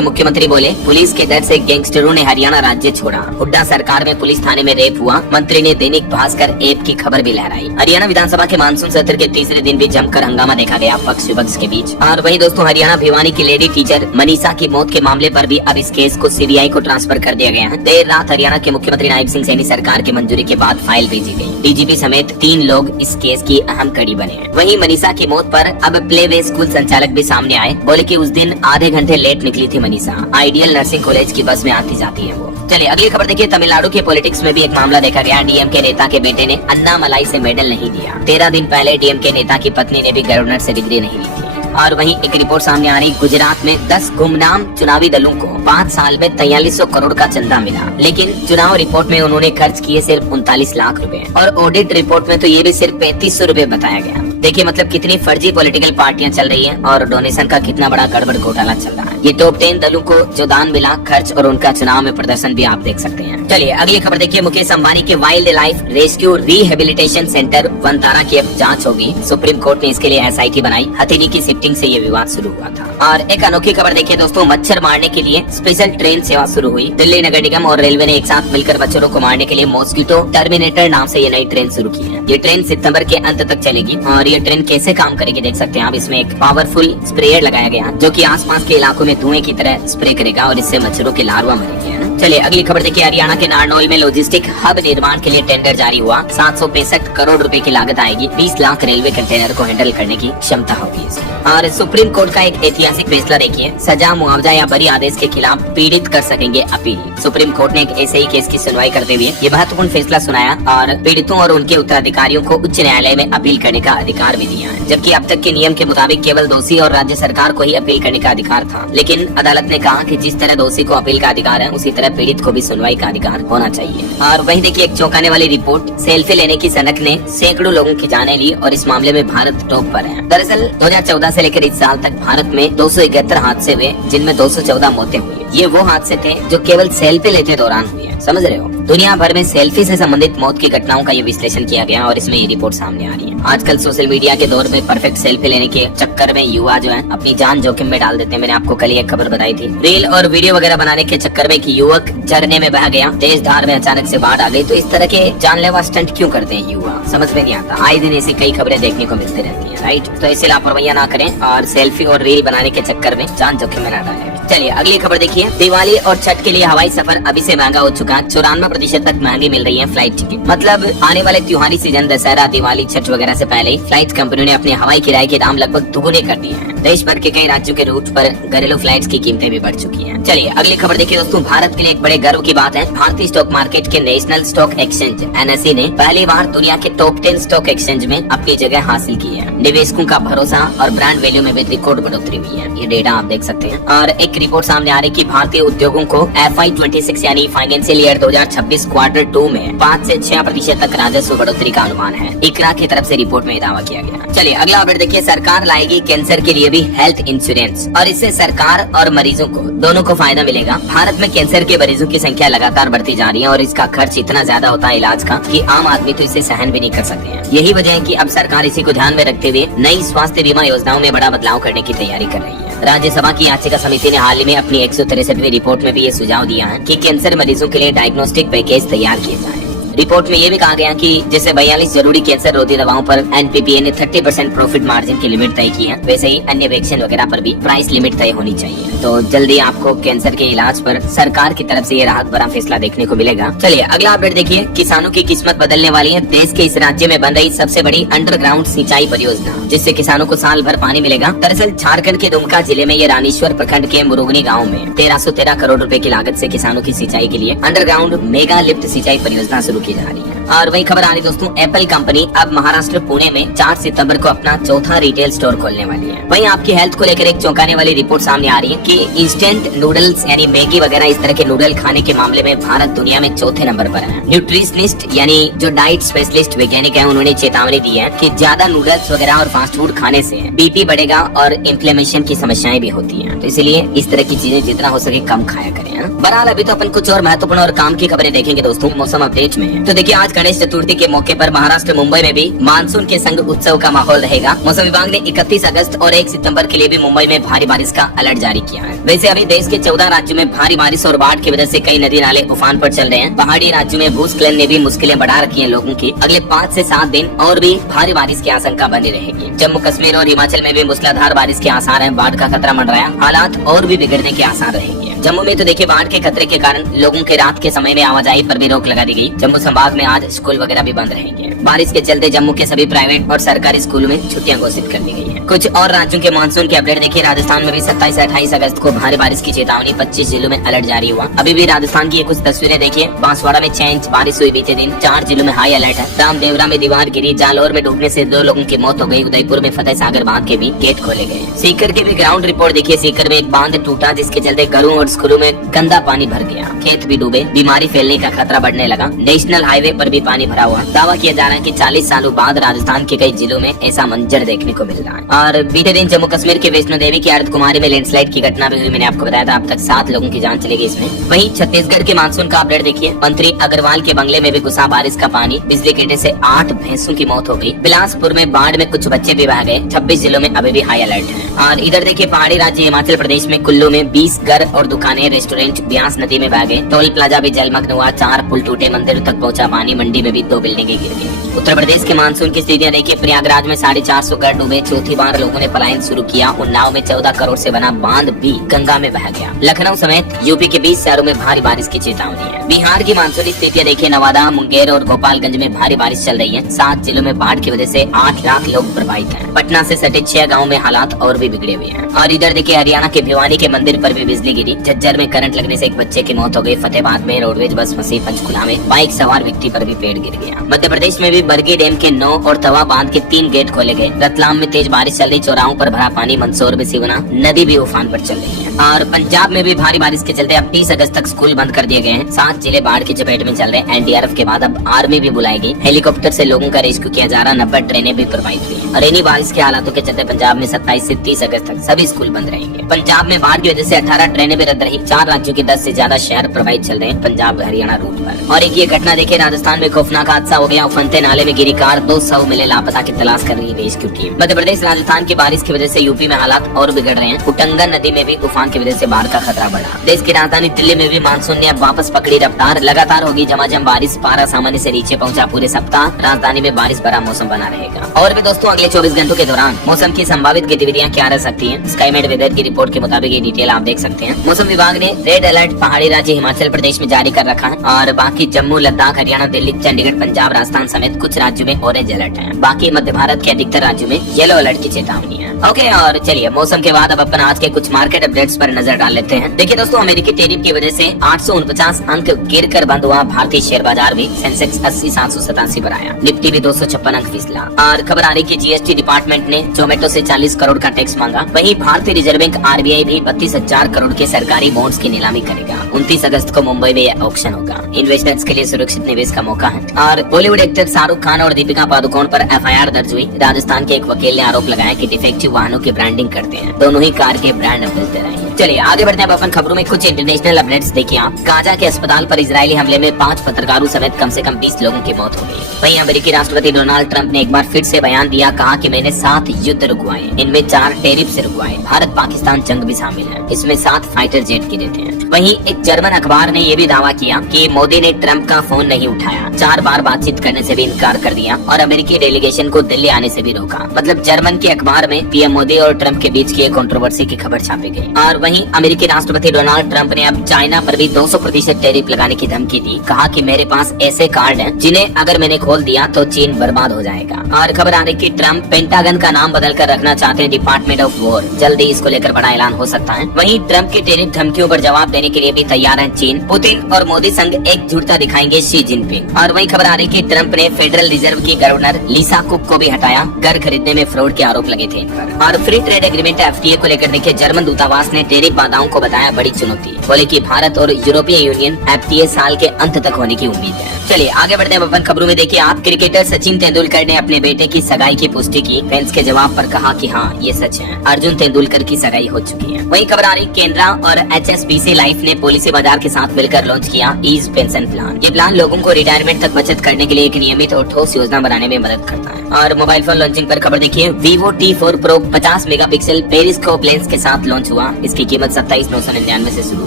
मुख्यमंत्री बोले पुलिस के डर से गैंगस्टरों ने हरियाणा राज्य छोड़ा। हुड्डा सरकार में पुलिस थाने में रेप हुआ। मंत्री ने दैनिक भास्कर ऐप की खबर भी लहराई। हरियाणा विधानसभा के मानसून सत्र के तीसरे दिन भी जमकर हंगामा देखा गया पक्ष विपक्ष के बीच। और वही दोस्तों हरियाणा भिवानी की लेडी टीचर मनीषा की मौत के मामले पर भी अब इस केस को CBI को ट्रांसफर कर दिया गया है। देर रात हरियाणा के मुख्यमंत्री नायब सिंह सैनी सरकार की मंजूरी के बाद फाइल भेजी गई। DGP समेत 3 लोग इस केस की अहम कड़ी बने हैं। वहीं मनीषा की मौत पर अब प्ले वे स्कूल संचालक भी सामने आए। बोले कि उस दिन आधे घंटे लेट निकली थी मनीषा। आइडियल नर्सिंग कॉलेज की बस में आती जाती है वो। चलिए अगली खबर देखिए तमिलनाडु के पॉलिटिक्स में भी एक मामला देखा गया। DMK नेता के बेटे ने अन्नामलाई से मेडल नहीं दिया। 13 दिन पहले DMK नेता की पत्नी ने भी गवर्नर से डिग्री नहीं ली थी। और वहीं एक रिपोर्ट सामने आ रही गुजरात में 10 गुमनाम चुनावी दलों को 5 साल में 4300 करोड़ का चंदा मिला। लेकिन चुनाव रिपोर्ट में उन्होंने खर्च किए सिर्फ 39 लाख रुपए और ऑडिट रिपोर्ट में तो ये भी सिर्फ 3500 रुपए बताया गया। देखिए मतलब कितनी फर्जी पॉलिटिकल पार्टियां चल रही हैं और डोनेशन का कितना बड़ा गड़बड़ घोटाला चल रहा है। ये टॉप 10 दलों को जो दान मिला, खर्च और उनका चुनाव में प्रदर्शन भी आप देख सकते हैं। चलिए अगली खबर देखिए मुकेश अंबानी के wild life rescue rehabilitation centre Vantara की अब जांच होगी। सुप्रीम कोर्ट ने इसके लिए SIT बनाई। हथेली की शिफ्टिंग से ये विवाद शुरू हुआ था। और एक अनोखी खबर देखिए दोस्तों मच्छर मारने के लिए स्पेशल ट्रेन सेवा शुरू हुई। दिल्ली नगर निगम और रेलवे ने एक साथ मिलकर मच्छरों को मारने के लिए मॉस्किटो टर्मिनेटर नाम से ये नई ट्रेन शुरू की है। ये ट्रेन सितंबर के अंत तक चलेगी। और ये ट्रेन कैसे काम करेगी देख सकते हैं आप। इसमें एक पावरफुल स्प्रेयर लगाया गया जो कि आसपास के इलाकों में धुएं की तरह स्प्रे करेगा और इससे मच्छरों के लार्वा मरेंगे। चलिए अगली खबर देखिए हरियाणा के नारनौल में लॉजिस्टिक हब निर्माण के लिए टेंडर जारी हुआ। 765 करोड़ रुपए की लागत आएगी। 20 लाख रेलवे कंटेनर को हैंडल करने की क्षमता होगी इसकी। और सुप्रीम कोर्ट का एक ऐतिहासिक फैसला देखिए। सजा, मुआवजा या बरी आदेश के खिलाफ पीड़ित कर सकेंगे अपील। सुप्रीम कोर्ट ने एक ऐसे ही केस की सुनवाई करते हुए ये महत्वपूर्ण फैसला सुनाया और पीड़ितों और उनके उत्तराधिकारियों को उच्च न्यायालय में अपील करने का अधिकार भी दिया है। जबकि अब तक के नियम के मुताबिक केवल दोषी और राज्य सरकार को ही अपील करने का अधिकार था। लेकिन अदालत ने कहा कि जिस तरह दोषी को अपील का अधिकार है उसी तरह पीड़ित को भी सुनवाई का अधिकार होना चाहिए। और वहीं देखिए एक चौंकाने वाली रिपोर्ट, सेल्फी लेने की सनक ने सैकड़ों लोगों की जानें ली और इस मामले में भारत टॉप पर है। दरअसल 2014 से लेकर इस साल तक भारत में 271 हादसे हुए जिनमें 214 मौतें हुई। ये वो हादसे थे जो केवल सेल्फी लेते दौरान हुए। समझ रहे हो, दुनिया भर में सेल्फी से संबंधित मौत की घटनाओं का ये विश्लेषण किया गया और इसमें ये रिपोर्ट सामने आ रही है। आजकल सोशल मीडिया के दौर में परफेक्ट सेल्फी लेने के चक्कर में युवा जो है अपनी जान जोखिम में डाल देते हैं। मैंने आपको कल एक खबर बताई थी, रील और वीडियो वगैरह बनाने के चक्कर में कि युवक झरने में बह गया, तेज धार में अचानक से बाढ़ आ गई। तो इस तरह के जानलेवा स्टंट क्यों करते हैं युवा, समझ में नहीं आता। आए दिन ऐसी कई खबरें देखने को मिलती रहती है, राइट। तो ऐसे लापरवाहियां ना करें और सेल्फी और रील बनाने के चक्कर में जान जोखिम में न डालें। चलिए अगली खबर देखिए। दिवाली और छठ के लिए हवाई सफर अभी से महंगा हो चुका है। 94% तक महंगी मिल रही है फ्लाइट टिकट। मतलब आने वाले त्योहारी सीजन दशहरा, दिवाली, छठ वगैरह से पहले ही फ्लाइट कंपनियों ने अपने हवाई किराए के दाम लगभग दुगुने कर दिए हैं। देश भर के कई राज्यों के रूट पर घरेलू फ्लाइट्स की कीमतें भी बढ़ चुकी हैं। चलिए अगली खबर देखिए दोस्तों। भारत के लिए एक बड़े गर्व की बात है। भारतीय स्टॉक मार्केट के नेशनल स्टॉक एक्सचेंज NSE ने पहली बार दुनिया के टॉप 10 स्टॉक एक्सचेंज में अपनी जगह हासिल की है। निवेशकों का भरोसा और ब्रांड वैल्यू में भी रिकॉर्ड बढ़ोतरी हुई है। ये डेटा आप देख सकते हैं। और एक रिपोर्ट सामने आ रही कि भारतीय उद्योगों को FY26 यानी फाइनेंशियल ईयर 2026 क्वार्टर 2 में 5 से 6% तक राजस्व बढ़ोतरी का अनुमान है। इकरा की तरफ से रिपोर्ट में दावा किया गया। चलिए अगला अपडेट देखिए। सरकार लाएगी कैंसर के लिए भी हेल्थ इंश्योरेंस और इससे सरकार और मरीजों को दोनों को फायदा मिलेगा। भारत में कैंसर के मरीजों की संख्या लगातार बढ़ती जा रही है और इसका खर्च इतना ज्यादा होता है इलाज का कि आम आदमी तो इसे सहन भी नहीं कर सकते हैं। यही वजह है कि अब सरकार इसी को ध्यान में रखते हुए नई स्वास्थ्य बीमा योजनाओं में बड़ा बदलाव करने की तैयारी कर रही है। राज्यसभा की याचिका समिति ने हाल ही में अपनी 163वीं रिपोर्ट में भी ये सुझाव दिया है कि कैंसर मरीजों के लिए डायग्नोस्टिक पैकेज तैयार किए जाए। रिपोर्ट में ये भी कहा गया कि जैसे 42 जरूरी कैंसर रोधी दवाओं पर NPPA ने 30% प्रॉफिट मार्जिन की लिमिट तय की है, वैसे ही अन्य वैक्सीन वगैरह पर भी प्राइस लिमिट तय होनी चाहिए। तो जल्दी आपको कैंसर के इलाज पर सरकार की तरफ से ये राहत भरा फैसला देखने को मिलेगा। चलिए अगला अपडेट देखिए। किसानों की किस्मत बदलने वाली है। देश के इस राज्य में बन रही सबसे बड़ी अंडरग्राउंड सिंचाई परियोजना, जिससे किसानों को साल भर पानी मिलेगा। दरअसल झारखंड के दुमका जिले में ये रानीश्वर प्रखंड के मुरुगनी गाँव में 1313 करोड़ रुपए की लागत से किसानों की सिंचाई के लिए अंडरग्राउंड मेगा लिफ्ट सिंचाई परियोजना शुरू की जा रही है। और वही खबर आ रही दोस्तों, एप्पल कंपनी अब महाराष्ट्र पुणे में 4 सितंबर को अपना चौथा रिटेल स्टोर खोलने वाली है। वहीं आपकी हेल्थ को लेकर एक चौंकाने वाली रिपोर्ट सामने आ रही है कि इंस्टेंट नूडल्स यानी मैगी वगैरह इस तरह के नूडल खाने के मामले में भारत दुनिया में चौथे नंबर पर है। न्यूट्रिशनिस्ट यानी जो डाइट स्पेशलिस्ट वैज्ञानिक है, उन्होंने चेतावनी दी है कि ज्यादा नूडल्स वगैरह और फास्ट फूड खाने से बीपी बढ़ेगा और इन्फ्लेमेशन की समस्याएं भी होती हैं। तो इसलिए इस तरह की चीजें जितना हो सके कम खाया करें। बहरहाल अभी तो अपन कुछ और महत्वपूर्ण और काम की खबरें देखेंगे दोस्तों मौसम अपडेट में। तो देखिए, आज गणेश चतुर्थी के मौके पर महाराष्ट्र मुंबई में भी मानसून के संग उत्सव का माहौल रहेगा। मौसम विभाग ने 31 अगस्त और 1 सितंबर के लिए भी मुंबई में भारी बारिश का अलर्ट जारी किया है। वैसे अभी देश के 14 राज्यों में भारी बारिश और बाढ़ की वजह से कई नदी नाले उफान पर चल रहे हैं। पहाड़ी राज्यों में भूस्खलन ने भी मुश्किलें बढ़ा रखी है लोगों की। अगले 5 से 7 दिन और भी भारी बारिश की आशंका बनी रहेगी। जम्मू कश्मीर और हिमाचल में भी मूसलाधार बारिश के आसार हैं। बाढ़ का खतरा मंडराया, हालात और भी बिगड़ने के आसार रहेंगे। जम्मू में तो देखिए, बाढ़ के खतरे के कारण लोगों के रात के समय में आवाजाही पर भी रोक लगा दी गई। जम्मू संभाग में आज स्कूल वगैरह भी बंद रहेंगे। बारिश के चलते जम्मू के सभी प्राइवेट और सरकारी स्कूलों में छुट्टियां घोषित कर दी गई है। कुछ और राज्यों के मानसून के अपडेट देखिए, राजस्थान में भी 27 से 28 अगस्त को भारी बारिश की चेतावनी, 25 जिलों में अलर्ट जारी हुआ। अभी भी राजस्थान की ये कुछ तस्वीरें देखिए। बांसवाड़ा में 6 इंच बारिश हुई बीते दिन, 4 जिलों में हाई अलर्ट है। रामदेवरा में दीवार गिरी, जालौर में डूबने से 2 लोगों की मौत हो गई। उदयपुर में फतेह सागर बांध के भी गेट खोले गए। सीकर की भी ग्राउंड रिपोर्ट देखिए। सीकर में एक बांध टूटा, जिसके चलते घरों और स्कूलों में गंदा पानी भर गया। खेत भी डूबे, बीमारी फैलने का खतरा बढ़ने लगा। नेशनल हाईवे पर भी पानी भरा हुआ। दावा किया जा रहा है कि 40 सालों बाद राजस्थान के कई जिलों में ऐसा मंजर देखने को मिल रहा है। और बीते दिन जम्मू कश्मीर के वैष्णो देवी की अर्ध कुमारी में लैंडस्लाइड की घटना भी हुई। मैंने आपको बताया था, अब तक 7 लोगों की जान चली गई इसमें। वहीं छत्तीसगढ़ के मानसून का अपडेट देखिए। मंत्री अग्रवाल के बंगले में भी घुसा बारिश का पानी, बिजली गिरने से 8 भैंसों की मौत हो गई। बिलासपुर में बाढ़ में कुछ बच्चे भी बह गए। 26 जिलों में अभी भी हाई अलर्ट है। और इधर देखिए, पहाड़ी राज्य हिमाचल प्रदेश में कुल्लू में 20 घर और दुकानें, रेस्टोरेंट ब्यास नदी में बह गए। टोल प्लाजा भी जलमग्न हुआ। 4 पुल टूटे, मंदिर तक पहुंचा पानी। मंडी में भी 2 बिल्डिंगें गिर गई। उत्तर प्रदेश के मानसून की स्थितियां देखिए। प्रयागराज में 450 घर डूबे, चौथी बार लोगों ने पलायन शुरू किया। उन्नाव में 14 करोड़ से बना बांध भी गंगा में बह गया। लखनऊ समेत यूपी के 20 शहरों में भारी बारिश की चेतावनी है। बिहार की मानसूनी स्थितियां देखिए। नवादा, मुंगेर और गोपालगंज में भारी बारिश चल रही है। 7 जिलों में बाढ़ की वजह से 8 लाख लोग प्रभावित हैं। पटना से सटे 6 गाँव में हालात और भी बिगड़े हुए हैं। और इधर देखिए, हरियाणा के भिवानी के मंदिर पर भी बिजली गिरी। झज्जर में करंट लगने से एक बच्चे की मौत हो गई। फतेहाबाद में रोडवेज बस फंसी। पंचकुला में बाइक सवार व्यक्ति पर भी पेड़ गिर गया। मध्य प्रदेश में भी बरगी डैम के 9 और तवा बांध के 3 गेट खोले गए। रतलाम में तेज बारिश चल रही, चौराहों पर भरा पानी। मंदसौर में सिवना नदी भी उफान पर चल रही है। और पंजाब में भी भारी बारिश के चलते अब 30 अगस्त तक स्कूल बंद कर दिए गए हैं। 7 जिले बाढ़ की चपेट में चल रहे हैं। एनडीआरएफ के बाद अब आर्मी भी बुलाई गई। हेलीकॉप्टर से लोगों का रेस्क्यू किया जा रहा। 90 ट्रेनें भी प्रभावित हुई। और इन्हीं बारिश के हालातों के चलते पंजाब में 27 से 30 अगस्त तक सभी स्कूल बंद रहेंगे। पंजाब में बाढ़ की वजह से 18 ट्रेनें भी रद्द रही। 4 राज्यों के 10 से ज्यादा शहर प्रभावित चल रहे हैं पंजाब हरियाणा रूट पर। और एक ये घटना देखिए, राजस्थान में खौफनाक हादसा हो गया। उफनते नाले में गिरी कार, 200 मिले लापता की तलाश कर रही है रेस्क्यू टीम। मध्य प्रदेश राजस्थान की बारिश की वजह से यूपी में हालात और बिगड़ रहे हैं। उटंगा नदी में भी तूफान की वजह से बाढ़ का खतरा बढ़ा। देश की राजधानी दिल्ली में भी मानसून ने अब वापस पकड़ी रफ्तार। लगातार होगी झमाझम बारिश। पारा सामान्य से नीचे पहुंचा। पूरे सप्ताह राजधानी में बारिश भरा मौसम बना रहेगा। और भी दोस्तों, अगले 24 घंटों के दौरान मौसम की संभावित गतिविधियां क्या रह सकती हैं, स्काईमेट वेदर की रिपोर्ट के मुताबिक ये डिटेल आप देख सकते हैं। मौसम विभाग ने रेड अलर्ट पहाड़ी राज्य हिमाचल प्रदेश में जारी कर रखा है। और बाकी जम्मू, लद्दाख, हरियाणा, दिल्ली, चंडीगढ़, पंजाब, राजस्थान समेत कुछ राज्यों में ऑरेंज अलर्ट है। बाकी मध्य भारत के अधिकतर राज्यों में येलो अलर्ट की चेतावनी है। ओके, और चलिए मौसम के बाद अब अपन आज के कुछ मार्केट अपडेट्स पर नजर डाल लेते हैं। देखिए दोस्तों, अमेरिकी टैरिफ की वजह से 849 अंक गिरकर बंद हुआ भारतीय शेयर बाजार में। सेंसेक्स 80,787 पर आया। निफ्टी भी 256 अंक फिसला। और खबर आ रही कि जीएसटी डिपार्टमेंट ने जोमेटो से 40 करोड़ का टैक्स मांगा। वहीं भारतीय रिजर्व बैंक आरबीआई भी 32,000 करोड़ के सरकारी बॉन्ड्स की नीलामी करेगा। 29 अगस्त को मुंबई में यह ऑक्शन होगा। इन्वेस्टर्स के लिए सुरक्षित निवेश का मौका है। और बॉलीवुड एक्टर शाहरुख खान और दीपिका पादुकोण पर एफआईआर दर्ज हुई। राजस्थान के एक वकील ने आरोप लगाया कि डिफेक्टिव वाहनों की ब्रांडिंग करते हैं। दोनों ही कार के ब्रांड बदलते रहे। चलिए आगे बढ़ते हैं अब अपन खबरों में। कुछ इंटरनेशनल अपडेट्स देखिए आप। गाजा के अस्पताल पर इजरायली हमले में 5 पत्रकारों समेत कम से कम 20 लोगों की मौत हो गई। वहीं अमेरिकी राष्ट्रपति डोनाल्ड ट्रंप ने एक बार फिर से बयान दिया, कहा कि मैंने 7 युद्ध रुकवाए, इनमें 4 टैरिफ से रुकवाए। भारत पाकिस्तान जंग भी शामिल है, इसमें 7 फाइटर जेट गिरे थे। वहीं एक जर्मन अखबार ने यह भी दावा किया कि मोदी ने ट्रंप का फोन नहीं उठाया, 4 बार बातचीत करने से भी इनकार कर दिया और अमेरिकी डेलीगेशन को दिल्ली आने से भी रोका। मतलब जर्मन के अखबार में पीएम मोदी और ट्रंप के बीच की एक कंट्रोवर्सी की खबर छापी गई। और वहीं अमेरिकी राष्ट्रपति डोनाल्ड ट्रंप ने अब चाइना पर भी 200% टैरिफ लगाने की धमकी दी। कहा कि मेरे पास ऐसे कार्ड हैं जिन्हें अगर मैंने खोल दिया तो चीन बर्बाद हो जाएगा। और खबर आ रही कि ट्रम्प पेंटागन का नाम बदलकर रखना चाहते हैं डिपार्टमेंट ऑफ वॉर। जल्दी इसको लेकर बड़ा ऐलान हो सकता है। वहीं ट्रम्प की टेरिफ धमकियों पर जवाब देने के लिए भी तैयार है चीन। पुतिन और मोदी संग एकजुटता दिखाएंगे शी जिनपिंग। और वहीं खबर आ रही कि ट्रम्प ने फेडरल रिजर्व की गवर्नर लिसा कुक को भी हटाया। घर खरीदने में फ्रॉड के आरोप लगे थे इन पर। और फ्री ट्रेड एग्रीमेंट FTA को लेकर देखिए जर्मन दूतावास ने टेरिफ बाधाओं को बताया बड़ी चुनौती। बोले कि भारत और यूरोपीय यूनियन FTA साल के अंत तक होने की उम्मीद है। चलिए आगे बढ़ते हैं अपन खबरों में। देखिए आप क्रिकेटर सचिन तेंदुलकर ने अपने बेटे की सगाई की पुष्टि की। फैंस के जवाब पर कहा कि हाँ ये सच है, अर्जुन तेंदुलकर की सगाई हो चुकी है। वहीं खबर आ रही केनरा और HSBC लाइफ ने पॉलिसी बाजार के साथ मिलकर लॉन्च किया ईज पेंशन प्लान। ये प्लान लोगों को रिटायरमेंट तक बचत करने के लिए एक नियमित और ठोस योजना बनाने में मदद करता है। और मोबाइल फोन लॉन्चिंग पर खबर देखिए Vivo T4 Pro 50 megapixel periscope lens के साथ लॉन्च हुआ। इसकी कीमत 27,999 से शुरू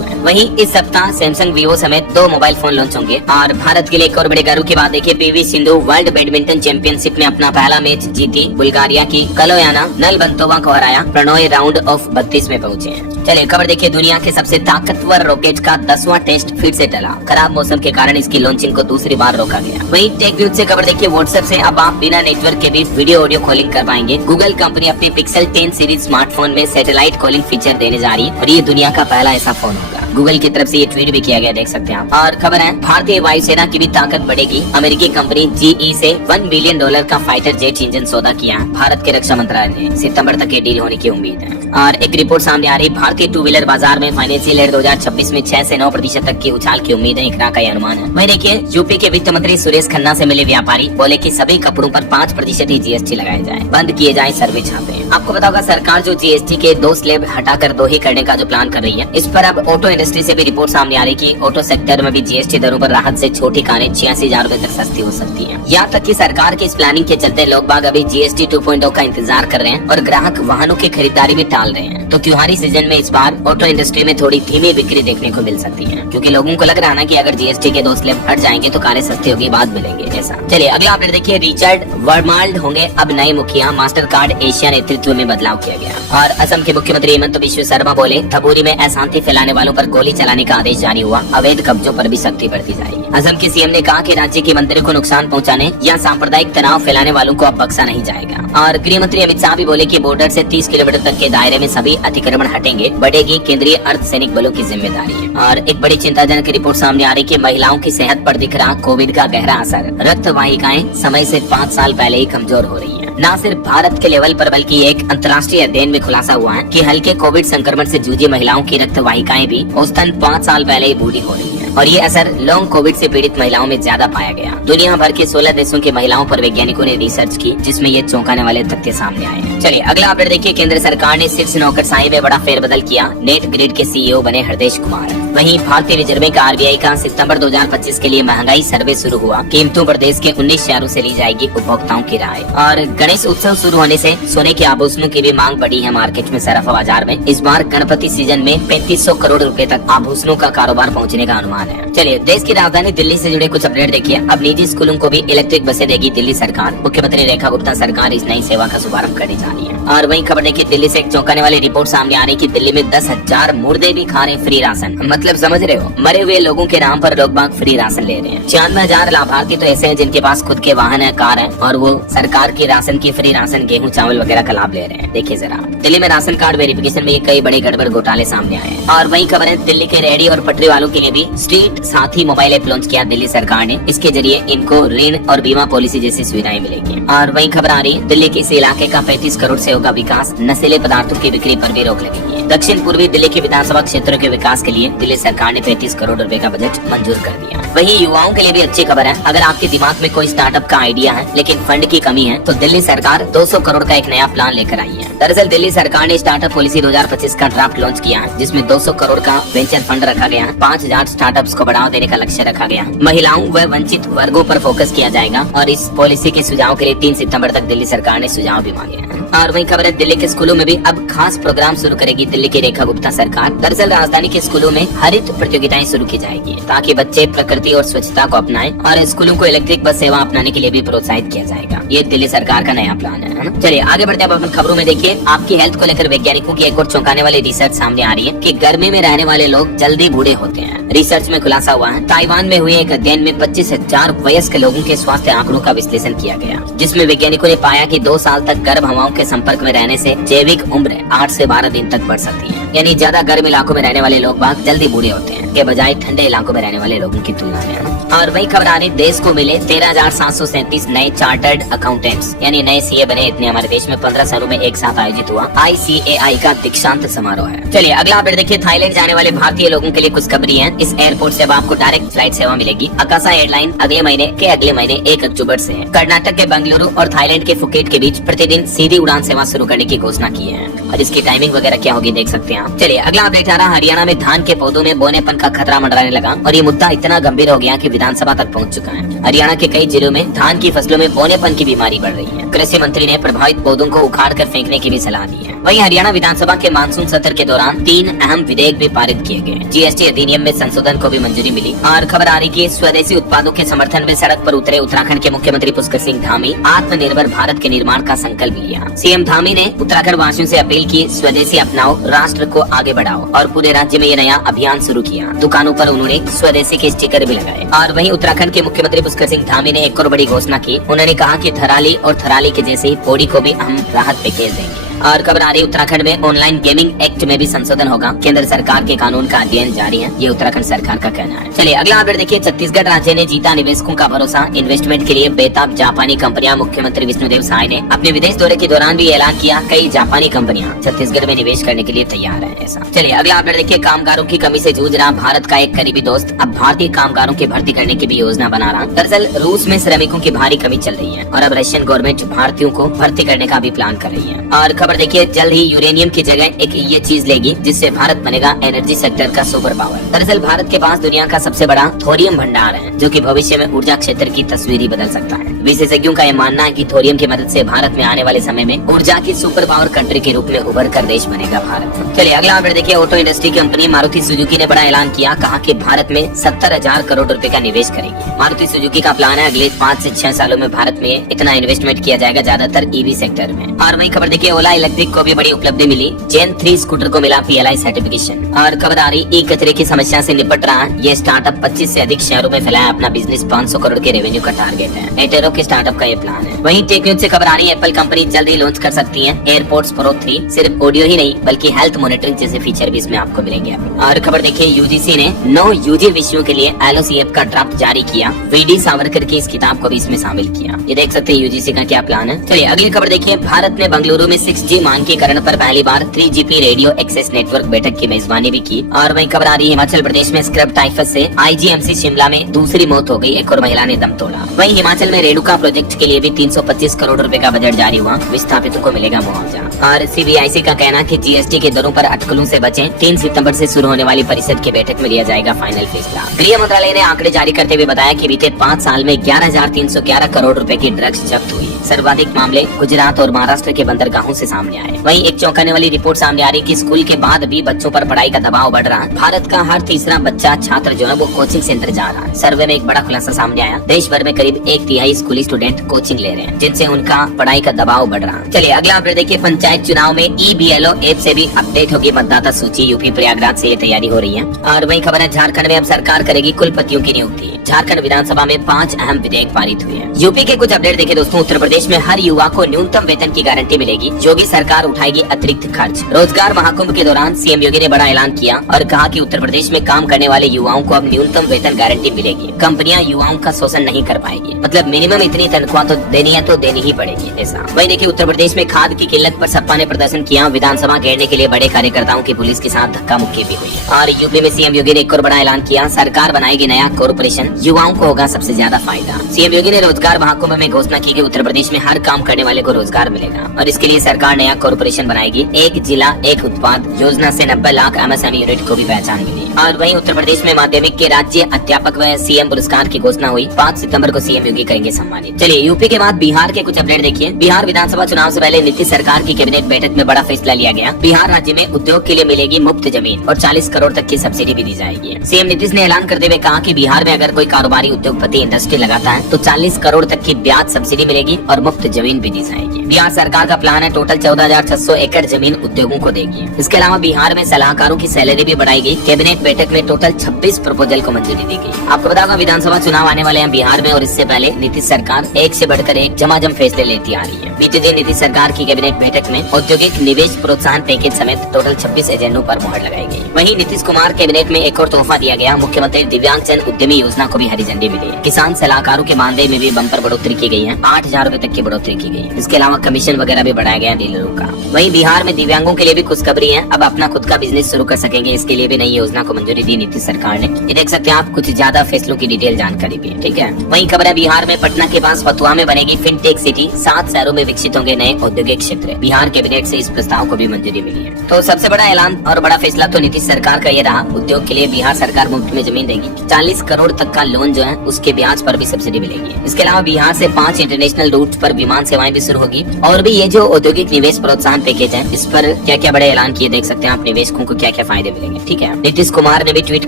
है। वहीं इस सप्ताह सैमसंग Vivo समेत 2 मोबाइल फोन लॉन्च होंगे। और भारत के लिए एक और बड़े गर्व की बात देखिए PV Sindhu world badminton championship में अपना पहला मैच जीती। बुल्गारिया की कलोयाना नलबंतोवा को हराया। प्रणोय राउंड ऑफ 32 में पहुंचे हैं। चलिए खबर देखिए दुनिया के सबसे ताकतवर रॉकेट का 10वां टेस्ट फिर से टला। खराब मौसम के कारण इसकी लॉन्चिंग को दूसरी बार रोका गया। वहीं टेक न्यूज से खबर देखिए व्हाट्सएप से अब आप बिना नेटवर्क के भी वीडियो ऑडियो कॉलिंग कर पाएंगे। गूगल कंपनी अपने पिक्सल 10 सीरीज स्मार्टफोन में सैटेलाइट कॉलिंग फीचर देने जा रही है और ये दुनिया का पहला ऐसा फोन होगा। गूगल की तरफ से ये ट्वीट भी किया गया, देख सकते हैं आप। और खबर है भारतीय वायुसेना की भी ताकत बढ़ेगी। अमेरिकी कंपनी GE से $1 बिलियन का फाइटर जेट इंजन सौदा किया। भारत के रक्षा मंत्रालय ने सितंबर तक ये डील होने की उम्मीद है। और एक रिपोर्ट सामने आ रही भारतीय टू व्हीलर बाजार में फाइनेंशियल ईयर 2026 में 6 से 9% तक की उछाल की उम्मीद है। इकरा का अनुमान है। वहीं देखिए यूपी के वित्त मंत्री सुरेश खन्ना से मिले व्यापारी, बोले कि सभी कपड़ों पर 5% ही GST लगाया जाए, बंद किए जाए सर्वे छापे। आपको पता होगा सरकार जो GST के 2 स्लैब हटाकर 2 ही करने का जो प्लान कर रही है, इस पर अब ऑटो इंडस्ट्री से भी रिपोर्ट सामने आ रही कि ऑटो सेक्टर में भी GST दरों पर राहत से छोटी कारें 86,000 रूपए तक सस्ती हो सकती है। यहाँ तक कि सरकार की इस प्लानिंग के चलते लोग बाग अभी GST 2.0 का इंतजार कर रहे हैं और ग्राहक वाहनों की खरीदारी भी टाल रहे हैं। तो त्योहारी सीजन में इस बार ऑटो इंडस्ट्री में थोड़ी धीमी बिक्री देखने को मिल सकती है, क्योंकि लोगों को लग रहा है ना कि अगर GST के 2 स्लैब हट जाएंगे तो कारें सस्ती होगी, बाद मिलेंगे ऐसा। चलिए अगला अपडेट देखिए रिचर्ड वर्माल्ड होंगे अब नए मुखिया। मास्टर कार्ड एशिया नेतृत्व में बदलाव किया गया। और असम के मुख्यमंत्री हेमंत बिश्व शर्मा बोले धबूरी में अशांति फैलाने वालों पर गोली चलाने का आदेश जारी हुआ। अवैध कब्जों पर भी सख्ती बढ़ती जाएगी। असम के CM ने कहा कि राज्य के मंदिरों को नुकसान पहुंचाने या सांप्रदायिक तनाव फैलाने वालों को अब बख्शा नहीं जाएगा। और गृह मंत्री अमित शाह भी बोले कि बॉर्डर से 30 किलोमीटर तक के दायरे में सभी अतिक्रमण हटेंगे, बढ़ेगी केंद्रीय अर्धसैनिक बलों की जिम्मेदारी है। और एक बड़ी चिंताजनक रिपोर्ट सामने आ रही कि महिलाओं की सेहत पर दिख रहा कोविड का गहरा असर। रक्त वाहिकाएं समय से 5 साल पहले ही कमजोर हो रही है। न सिर्फ भारत के लेवल पर बल्कि एक अंतर्राष्ट्रीय अध्ययन में खुलासा हुआ है कि हल्के कोविड संक्रमण से जूझी महिलाओं की रक्त वाहिकाएं भी औसतन 5 साल पहले ही बूढ़ी हो रही है। और ये असर लॉन्ग कोविड से पीड़ित महिलाओं में ज्यादा पाया गया। दुनिया भर के 16 देशों की महिलाओं पर वैज्ञानिकों ने रिसर्च की, जिसमें ये चौंकाने वाले तथ्य सामने आए हैं। चलिए अगला अपडेट देखिए केंद्र सरकार ने शीर्ष नौकरशाही में बड़ा फेरबदल किया। नेट ग्रिड के CEO बने हृदेश कुमार। वहीं भारतीय रिजर्व बैंक RBI का सितंबर 2025 के लिए महंगाई सर्वे शुरू हुआ। कीमतों पर देश के 19 शहरों से ली जाएगी उपभोक्ताओं की राय। और गणेश उत्सव शुरू होने से सोने के आभूषणों की भी मांग बढ़ी है मार्केट में। सराफा बाजार में इस बार गणपति सीजन में 3500 करोड़ रुपए तक आभूषणों का कारोबार पहुंचने का अनुमान है। चलिए देश की राजधानी दिल्ली से जुड़े कुछ अपडेट देखिए। अब निजी स्कूलों को भी इलेक्ट्रिक बसें देगी दिल्ली सरकार। मुख्यमंत्री रेखा गुप्ता सरकार इस नई सेवा का शुभारंभ करने जा रही है। और वहीं खबर देखिए दिल्ली से एक चौंकाने वाली रिपोर्ट सामने आ रही कि दिल्ली में 10,000 मुर्दे भी खा रहे फ्री राशन। मतलब समझ रहे हो, मरे हुए लोगों के नाम पर लोग बाग फ्री राशन ले रहे हैं। 96,000 लाभार्थी तो ऐसे हैं जिनके पास खुद के वाहन है, कार है, और वो सरकार की राशन की फ्री राशन गेहूं चावल वगैरह का लाभ ले रहे हैं। देखिए जरा दिल्ली में राशन कार्ड वेरिफिकेशन में कई बड़े गड़बड़ घोटाले सामने आए हैं। और वही खबर है दिल्ली के रेहड़ी और पटरी वालों के लिए भी स्ट्रीट साथी मोबाइल ऐप लॉन्च किया दिल्ली सरकार ने। इसके जरिए इनको ऋण और बीमा पॉलिसी जैसी सुविधाएं मिलेगी। और वही खबर आ रही है दिल्ली के इस इलाके का 35 करोड़ से होगा विकास। नशीले पदार्थों की बिक्री पर भी रोक लगेगी। दक्षिण पूर्वी दिल्ली के विधानसभा क्षेत्रों के विकास के लिए दिल्ली सरकार ने 35 करोड़ रुपए का बजट मंजूर कर दिया। वहीं युवाओं के लिए भी अच्छी खबर है। अगर आपके दिमाग में कोई स्टार्टअप का आइडिया है लेकिन फंड की कमी है तो दिल्ली सरकार 200 करोड़ का एक नया प्लान लेकर आई है। दरअसल दिल्ली सरकार ने स्टार्टअप पॉलिसी 2025 का ड्राफ्ट लॉन्च किया है, जिसमें 200 करोड़ का वेंचर फंड रखा गया है। 5,000 स्टार्टअप्स को बढ़ावा देने का लक्ष्य रखा गया। महिलाओं व वंचित वर्गों पर फोकस किया जाएगा। और इस पॉलिसी के सुझाव के लिए 3 सितंबर तक दिल्ली सरकार ने सुझाव भी मांगे हैं। और वही खबर है दिल्ली के स्कूलों में भी अब खास प्रोग्राम शुरू करेगी दिल्ली की रेखा गुप्ता सरकार। दरअसल राजधानी के स्कूलों में हरित प्रतियोगिताएं शुरू की जाएगी ताकि बच्चे प्रकृति और स्वच्छता को अपनाएं और स्कूलों को इलेक्ट्रिक बस सेवा अपनाने के लिए भी प्रोत्साहित किया जाएगा। ये दिल्ली सरकार का नया प्लान है ना। चलिए आगे बढ़ते हैं अपन खबरों में। देखिए आपकी हेल्थ को लेकर वैज्ञानिकों की एक और चौंकाने वाली रिसर्च सामने आ रही है कि गर्मी में रहने वाले लोग जल्दी बूढ़े होते हैं। रिसर्च में खुलासा हुआ है ताइवान में हुए एक अध्ययन में 25,000 वयस्क लोगों के स्वास्थ्य आंकड़ों का विश्लेषण किया गया, जिसमें वैज्ञानिकों ने पाया कि 2 साल तक गर्म हवाओं के संपर्क में रहने से जैविक उम्र 8 से 12 दिन तक बढ़ सकती है। यानी ज्यादा गर्म इलाकों में रहने वाले लोग बाग जल्दी बूढ़े होते हैं के बजाय ठंडे इलाकों में रहने वाले लोगों की तुलना में। और वही खबर आ रही देश को मिले 13,737 नए चार्टर्ड अकाउंटेंट्स यानी नए सीए बने। इतने हमारे देश में 15 शहरों में एक साथ आयोजित हुआ ICAI का दीक्षांत समारोह है। चलिए अगला अपडेट देखिए, थाईलैंड जाने वाले भारतीय लोगों के लिए खुशखबरी है। इस एयरपोर्ट से अब आपको डायरेक्ट फ्लाइट सेवा मिलेगी। आकाशा एयरलाइन अगले महीने 1 अक्टूबर से कर्नाटक के बेंगलुरु और थाईलैंड के फुकेट के बीच प्रतिदिन सीधी उड़ान सेवा शुरू करने की घोषणा की है और इसकी टाइमिंग वगैरह क्या होगी देख सकते हैं आप। चलिए अगला अपडेट आ रहा, हरियाणा में धान के पौधों में बोनेपन का खतरा मंडराने लगा और ये मुद्दा इतना गंभीर हो गया कि विधानसभा तक पहुंच चुका है। हरियाणा के कई जिलों में धान की फसलों में बोनेपन की बीमारी बढ़ रही है। कृषि मंत्री ने प्रभावित पौधों को उखाड़ कर फेंकने की भी सलाह दी है। वहीं हरियाणा विधानसभा के मानसून सत्र के दौरान 3 अहम विधेयक भी पारित किए गए। GST अधिनियम में संशोधन को भी मंजूरी मिली और खबर आ रही कि स्वदेशी उत्पादों के समर्थन में सड़क पर उतरे उत्तराखंड के मुख्यमंत्री पुष्कर सिंह धामी आत्मनिर्भर भारत के निर्माण का संकल्प लिया। CM धामी ने उत्तराखंड वासियों से अपील की, स्वदेशी अपनाओ, राष्ट्र को आगे बढ़ाओ और पूरे राज्य में ये नया अभियान शुरू किया। दुकानों पर उन्होंने स्वदेशी के स्टिकर भी लगाए। और वहीं उत्तराखंड के मुख्यमंत्री पुष्कर सिंह धामी ने एक और बड़ी घोषणा की। उन्होंने कहा कि थराली और थराली के जैसे ही पौड़ी को भी हम राहत पैकेज देंगे। और खबर आ रही उत्तराखंड में ऑनलाइन गेमिंग एक्ट में भी संशोधन होगा। केंद्र सरकार के कानून का अध्ययन जारी है, ये उत्तराखंड सरकार का कहना है। चलिए अगला अपडेट देखिए, छत्तीसगढ़ राज्य ने जीता निवेशकों का भरोसा। इन्वेस्टमेंट के लिए बेताब जापानी कंपनियां। मुख्यमंत्री विष्णुदेव साय ने अपने विदेश दौरे के दौरान भी ऐलान किया, कई जापानी कंपनियां छत्तीसगढ़ में निवेश करने के लिए तैयार है ऐसा। चलिए अगला अपडेट देखिए, कामगारों की कमी से जूझ रहा भारत का एक करीबी दोस्त अब भारतीय कामगारों की भर्ती करने की भी योजना बना रहा। दरअसल रूस में श्रमिकों की भारी कमी चल रही है और अब रशियन गवर्नमेंट भारतीयों को भर्ती करने का भी प्लान कर रही है। और खबर देखिए, जल्द ही यूरेनियम की जगह एक ये चीज लेगी जिससे भारत बनेगा एनर्जी सेक्टर का सुपर पावर। दरअसल भारत के पास दुनिया का सबसे बड़ा थोरियम भंडार है जो कि भविष्य में ऊर्जा क्षेत्र की तस्वीर ही बदल सकता है। विशेषज्ञों का यह मानना है कि थोरियम की मदद से भारत में आने वाले समय में ऊर्जा की सुपर पावर कंट्री के रूप में उभर कर देश बनेगा भारत। चलिए अगला अपडेट देखिए, auto industry company Maruti Suzuki ने बड़ा ऐलान किया, कहा कि भारत में 70,000 करोड़ रुपए का निवेश करेगी। मारुति सुजुकी का प्लान है अगले 5 से 6 सालों में भारत में इतना इन्वेस्टमेंट किया जाएगा, ज्यादातर EV सेक्टर में। और वही खबर देखिए, ओला इलेक्ट्रिक को भी बड़ी उपलब्धि मिली। जेन 3 स्कूटर को मिला PLI सर्टिफिकेशन। और खबर आ रही ई कचरे की समस्या से निपट रहा है ये स्टार्टअप। 25 से अधिक शहरों में फैलाया अपना बिजनेस। 500 करोड़ के रेवेन्यू का टारगेट है। एटेरो के स्टार्टअप का ये प्लान है। वहीं टेक न्यूज से खबर आ रही है, एप्पल कंपनी जल्द ही लॉन्च कर सकती है एयरपोर्ट्स प्रो 3। सिर्फ ऑडियो ही नहीं बल्कि हेल्थ मॉनिटरिंग जैसे फीचर भी इसमें आपको मिलेंगे। और खबर देखिए, UGC ने 9 UG विषयों के लिए LOCF का ड्राफ्ट जारी किया। VD सावरकर की इस किताब को भी इसमें शामिल किया। ये देख सकते हैं UGC का क्या प्लान है। चलिए अगली खबर देखिए, भारत ने बेंगलुरु में 6G मानकीकरण पर पहली बार 3GP रेडियो एक्सेस नेटवर्क बैठक की मेजबानी भी की। और वहीं खबर आ रही है, हिमाचल प्रदेश में स्क्रब टाइफस से IGMC शिमला में दूसरी मौत हो गई, एक और महिला ने दम तोड़ा। वहीं हिमाचल में रेणुका प्रोजेक्ट के लिए भी 325 करोड़ रुपए का बजट जारी हुआ। विस्थापितों को मिलेगा मुआवजा। और CBIC का कहना कि GST के दरों पर अटकलों से बचें। 3 सितंबर से शुरू होने वाली परिषद की बैठक में लिया जाएगा फाइनल फैसला। गृह मंत्रालय ने आंकड़े जारी करते हुए बताया कि बीते 5 साल में 11,311 करोड़ रुपए की ड्रग्स जब्त हुई। सर्वाधिक मामले गुजरात और महाराष्ट्र के बंदरगाहों से सामने आए। वहीं एक चौंकाने वाली रिपोर्ट सामने आ रही कि स्कूल के बाद भी बच्चों पर पढ़ाई का दबाव बढ़ रहा है। भारत का हर तीसरा बच्चा छात्र जो है वो कोचिंग सेंटर जा रहा है। सर्वे में एक बड़ा खुलासा सामने आया, देश भर में करीब 1/3 स्कूली स्टूडेंट कोचिंग ले रहे हैं, जिनसे उनका पढ़ाई का दबाव बढ़ रहा है। चलिए अगला अपडेट देखिए, पंचायत चुनाव में EBLO ऐप से भी अपडेट होगी मतदाता सूची। यूपी प्रयागराज से ये तैयारी हो रही है। और वही खबर है, झारखंड में अब सरकार करेगी कुलपतियों की नियुक्ति। झारखंड विधानसभा में 5 अहम विधेयक पारित हुए हैं। यूपी के कुछ अपडेट देखे दोस्तों, उत्तर प्रदेश में हर युवा को न्यूनतम वेतन की गारंटी मिलेगी। योगी सरकार उठाएगी अतिरिक्त खर्च। रोजगार महाकुंभ के दौरान CM योगी ने बड़ा ऐलान किया और कहा कि उत्तर प्रदेश में काम करने वाले युवाओं को अब न्यूनतम वेतन गारंटी मिलेगी। कंपनियां युवाओं का शोषण नहीं कर पाएगी, मतलब मिनिमम इतनी तनख्वाह तो देनी ही पड़ेगी ऐसा। वही देखिए, उत्तर प्रदेश में खाद की किल्लत पर सपा ने प्रदर्शन किया। विधानसभा घेरने के लिए बड़े कार्यकर्ताओं की पुलिस के साथ धक्का मुक्की भी हुई। और यूपी में CM योगी ने एक और बड़ा ऐलान किया, सरकार बनाएगी नया कॉर्पोरेशन, युवाओं को होगा सबसे ज्यादा फायदा। CM योगी ने रोजगार महाकुंभ में घोषणा की कि उत्तर प्रदेश प्रदेश में हर काम करने वाले को रोजगार मिलेगा और इसके लिए सरकार नया कॉर्पोरेशन बनाएगी। एक जिला एक उत्पाद योजना से 90 लाख MSME यूनिट को भी पहचान मिली। और वहीं उत्तर प्रदेश में माध्यमिक के राज्य अध्यापक व CM पुरस्कार की घोषणा हुई। 5 सितंबर को CM योगी करेंगे सम्मानित। चलिए यूपी के बाद बिहार के कुछ अपडेट देखिए। बिहार विधानसभा चुनाव से पहले नीतीश सरकार की कैबिनेट बैठक में बड़ा फैसला लिया गया। बिहार राज्य में उद्योग के लिए मिलेगी मुफ्त जमीन और 40 करोड़ तक की सब्सिडी भी दी जाएगी। CM नीतीश ने ऐलान करते हुए कहा कि बिहार में अगर कोई कारोबारी उद्योगपति इंडस्ट्री लगाता है तो 40 करोड़ तक की ब्याज सब्सिडी मिलेगी और मुफ्त जमीन भी दी जाएगी। बिहार सरकार का प्लान है टोटल 14,600 एकड़ जमीन उद्योगों को देगी। इसके अलावा बिहार में सलाहकारों की सैलरी भी बढ़ाई गई। कैबिनेट बैठक में टोटल 26 प्रपोजल को मंजूरी दी गई। आपको बता दूं विधानसभा चुनाव आने वाले हैं बिहार में और इससे पहले नीतीश सरकार एक से बढ़कर एक झमाझम फैसले लेती आ रही है। बीते दिन नीतीश सरकार की कैबिनेट बैठक में औद्योगिक निवेश प्रोत्साहन पैकेज समेत टोटल 26 एजेंडों पर मुहर लगाई गई। वहीं नीतीश कुमार कैबिनेट में एक और तोहफा दिया गया। मुख्यमंत्री दिव्यांग जन उद्यमी योजना को भी हरी झंडी मिली। किसान सलाहकारों के मानदेय में भी बम्पर बढ़ोतरी की गई है। 8,000 रूपए तक की बढ़ोतरी की गई। इसके अलावा कमीशन वगैरह भी बढ़ाया गया डीलरों का। वहीं बिहार में दिव्यांगों के लिए भी खुशखबरी है। अब अपना खुद का बिजनेस शुरू कर सकेंगे। इसके लिए भी नई योजना को मंजूरी दी नीतीश सरकार ने। ये देख सकते हैं आप कुछ ज्यादा फैसलों की डिटेल जानकारी भी है। ठीक है। वहीं खबर है बिहार में पटना के पास फतुहा में बनेगी फिनटेक सिटी। 7 शहरों में विकसित होंगे नए औद्योगिक क्षेत्र। बिहार कैबिनेट से इस प्रस्ताव को भी मंजूरी मिली है। तो सबसे बड़ा ऐलान और बड़ा फैसला तो नीतीश सरकार का ये रहा। उद्योग के लिए बिहार सरकार मुफ्त में जमीन देगी। 40 करोड़ तक का लोन जो है उसके ब्याज पर भी सब्सिडी मिलेगी। इसके अलावा बिहार से 5 इंटरनेशनल रूट पर विमान सेवाएं भी शुरू होगी। और भी ये जो औद्योगिक निवेश प्रोत्साहन पैकेज है इस पर क्या क्या बड़े ऐलान किए देख सकते हैं आप। निवेशकों को क्या क्या फायदे मिलेंगे। ठीक है। नीतीश कुमार ने भी ट्वीट